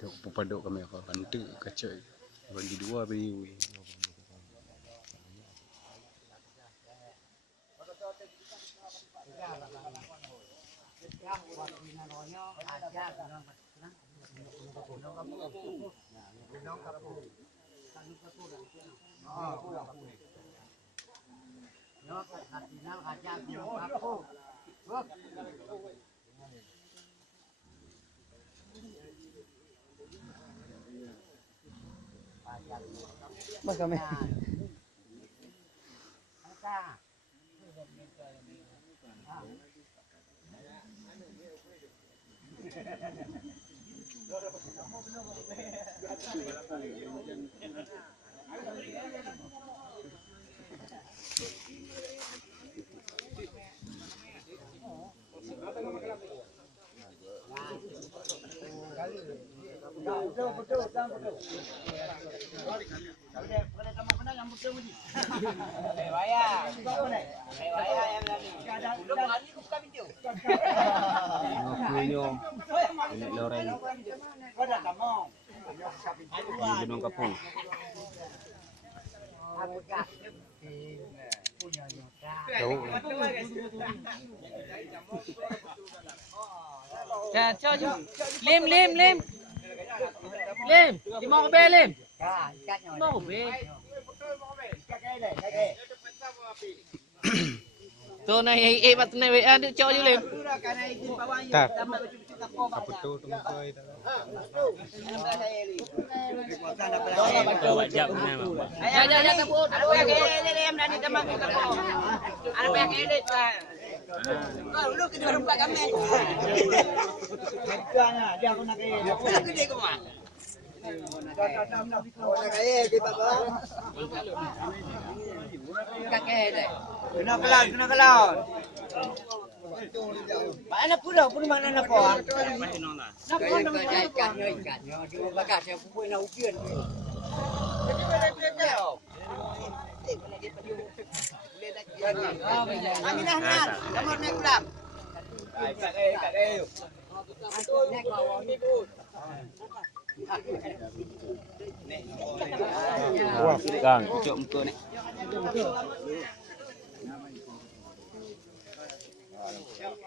Tuk pupadok kami apa bantu kacau bagi dua beri. Mas kami. Gunung Kapung. Ya, cho. Lim. Lim, đi mau cái bê Lim. Mau cái bê. Tuh na bat na WA được cho chứ Lim. Tak. Apa tu tungkoi dah. Ya, takut. Ada em dah di tempat kita kok. Ada yang edit lah. Kau lu ke rumah kami. Jangan, dia aku nak ke. Aku gede kau mah. Kakek deh. Kena kelan. Mana pulau pun mana nak kau? Nak kau nak ikan. Dia bakat saya buat nak ujian. Aminah nak, kamu nak pulang. Kat dia. Wah, gang, cok muka ni.